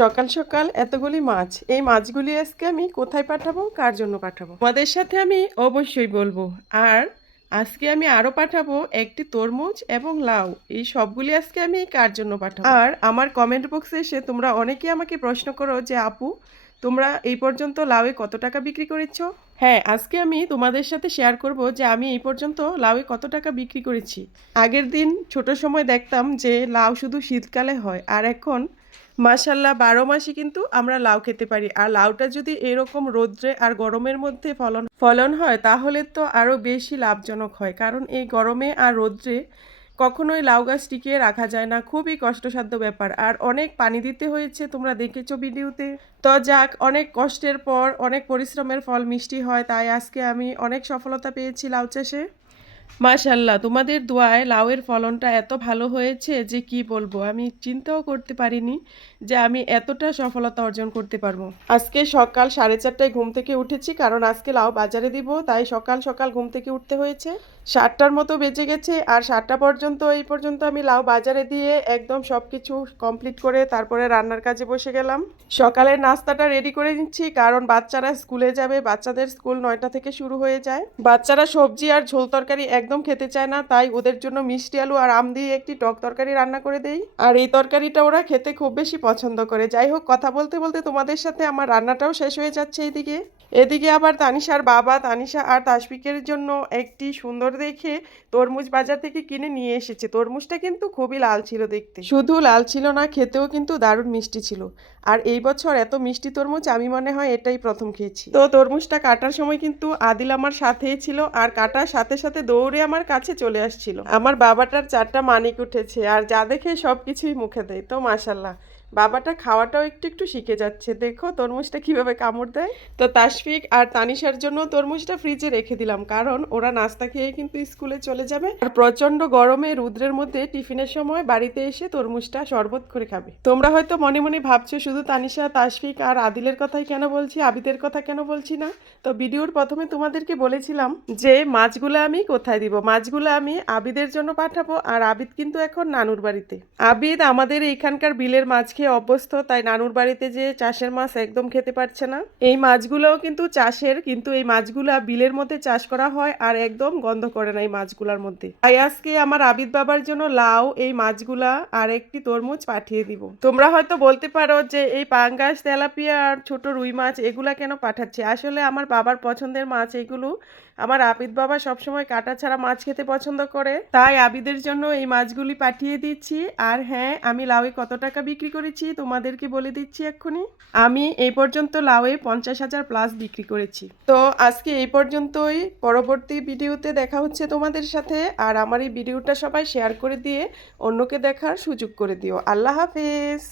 সকাল সকাল এতগুলি মাছ। এই মাছগুলি আজকে আমি কোথায় পাঠাবো? কার জন্য পাঠাবো? তোমাদের সাথে আমি অবশ্যই বলব। আর আজকে আমি আরও পাঠাবো একটি তরমুজ এবং লাউ। এই সবগুলি আজকে আমি কার জন্য পাঠাবো? আর আমার কমেন্ট বক্সে এসে তোমরা অনেকেই আমাকে প্রশ্ন করো যে, আপু, তোমরা এই পর্যন্ত লাউয়ে কত টাকা বিক্রি করেছ? হ্যাঁ আজকে আমি তোমাদের সাথে শেয়ার করব যে, আমি এই পর্যন্ত লাউয়ে কত টাকা বিক্রি করেছি। আগের দিন ছোট সময় দেখতাম যে, লাউ শুধু শীতকালে হয়। আর এখন মাশাল্লাহ বারো মাসই কিন্তু আমরা লাউ খেতে পারি। আর লাউটা যদি এরকম রোদ্রে আর গরমের মধ্যে ফলন ফলন হয়, তাহলে তো আরও বেশি লাভজনক হয়। কারণ এই গরমে আর রোদ্রে কখনোই লাউ গাছ টিকিয়ে রাখা যায় না। খুবই কষ্টসাধ্য ব্যাপার। আর অনেক পানি দিতে হয়েছে, তোমরা দেখেছ ভিডিওতে। তো যাক, অনেক কষ্টের পর, অনেক পরিশ্রমের ফল মিষ্টি হয়, তাই আজকে আমি অনেক সফলতা পেয়েছি লাউ চাষে। মাশাল্লাহ তোমাদের দোয়ায় লাউয়ের ফলনটা এত ভালো হয়েছে যে কি বলব? আমি চিন্তাও করতে পারিনি যে আমি এতটা সফলতা অর্জন করতে পারব। আজকে সকাল সাড়ে চারটায় ঘুম থেকে উঠেছি কারণ আজকে লাউ বাজারে দিব, তাই সকাল সকাল ঘুম থেকে উঠতে হয়েছে। সাতটার মতো বেজে গেছে আর সাতটা পর্যন্ত, এই পর্যন্ত আমি লাউ বাজারে দিয়ে একদম সব কিছু কমপ্লিট করে তারপরে রান্নার কাজে বসে গেলাম। সকালের নাস্তাটা রেডি করে নিচ্ছি কারণ বাচ্চারা স্কুলে যাবে, বাচ্চাদের স্কুল নয়টা থেকে শুরু হয়ে যায়। বাচ্চারা সবজি আর ঝোল তরকারি একদম খেতে চায় না, তাই ওদের জন্য মিষ্টি আলু আর আম দিয়ে একটি টক তরকারি রান্না করে দেই। আর এই তরকারিটা ওরা খেতে খুব বেশি পছন্দ করে। যাই হোক, কথা বলতে বলতে তোমাদের সাথে আমার রান্নাটাও শেষ হয়ে যাচ্ছে এদিকে এদিকে আবার তানিশার বাবা, তানিশা আর তাসবিকের জন্য একটি সুন্দর দেখে তরমুজ বাজার থেকে কিনে নিয়ে এসেছে। তরমুজটা কিন্তু খুবই লাল ছিল দেখতে। শুধু লাল ছিল না, খেতেও কিন্তু দারুণ মিষ্টি ছিল। আর এই বছর এত মিষ্টি তরমুজ আমি মনে হয় এটাই প্রথম খেয়েছি। তো তরমুজটা কাটার সময় কিন্তু আদিল আমার সাথেই ছিল। আর কাটার সাথে সাথে দৌড়ে আমার কাছে চলে আসছিল। আমার বাবাটার চারটা মানিক উঠেছে আর যা দেখে সব কিছুই মুখে দেয়। তো মাশাল্লাহ। বাবাটা খাওয়াটাও একটু একটু শিখে যাচ্ছে। দেখো তরমুজটা কীভাবে কামড় দেয়। তো তাসফিক আর তানিশার জন্য তরমুজটা ফ্রিজে রেখে দিলাম। কারণ ওরা নাস্তা খেয়ে কিন্তু স্কুলে চলে যাবে। আর প্রচণ্ড গরমে রুদ্রের মধ্যে টিফিনের সময় বাড়িতে এসে তরমুজটা শরবত করে খাবে। তোমরা হয়তো মনে মনে ভাবছ, শুধু তানিশা তাসফিক আর আদিলের কথাই কেন বলছি? আবিদের কথা কেন বলছি না? তো ভিডিওর প্রথমে তোমাদেরকে বলেছিলাম যে, মাছগুলো আমি কোথায় দিব? মাছগুলো আমি আবিদের জন্য পাঠাবো। আর আবিদ কিন্তু এখন নানুর বাড়িতে। আবিদ আমাদের এইখানকার বিলের মাছ খেয়ে অভ্যস্ত, তাই নানুর বাড়িতে যে চাষের মাছ একদম খেতে পারছে না। এই মাছগুলোও কিন্তু চাষের, কিন্তু এই মাছগুলা বিলের মধ্যে চাষ করা হয় আর একদম গন্ধ করে না এই মাছগুলার মধ্যে। তাই আজকে আমার আবিদ বাবার জন্য লাউ, এই মাছগুলা আর একটি তরমুজ পাঠিয়ে দিব। তোমরা হয়তো বলতে পারো যে এই পাঙ্গাস, তেলাপিয়া আর ছোট রুই মাছ এগুলা কেন পাঠাচ্ছে? আসলে আমার বাবার পছন্দের মাছ এগুলো। আমার আবিদ বাবা সবসময় কাটা ছাড়া মাছ খেতে পছন্দ করে। তাই আবিদের জন্য এই মাছগুলি পাঠিয়ে দিচ্ছি। আর হ্যাঁ আমি লাউয়ে কত টাকা বিক্রি করেছি, তোমাদেরকে বলে দিচ্ছি এক্ষুনি। আমি এই পর্যন্ত লাউয়ে পঞ্চাশ হাজার প্লাস বিক্রি করেছি। তো আজকে এই পর্যন্তই। পরবর্তী ভিডিওতে দেখা হচ্ছে তোমাদের সাথে। আর আমার এই ভিডিওটা সবাই শেয়ার করে দিয়ে অন্যকে দেখার সুযোগ করে দিও। আল্লাহ হাফেজ।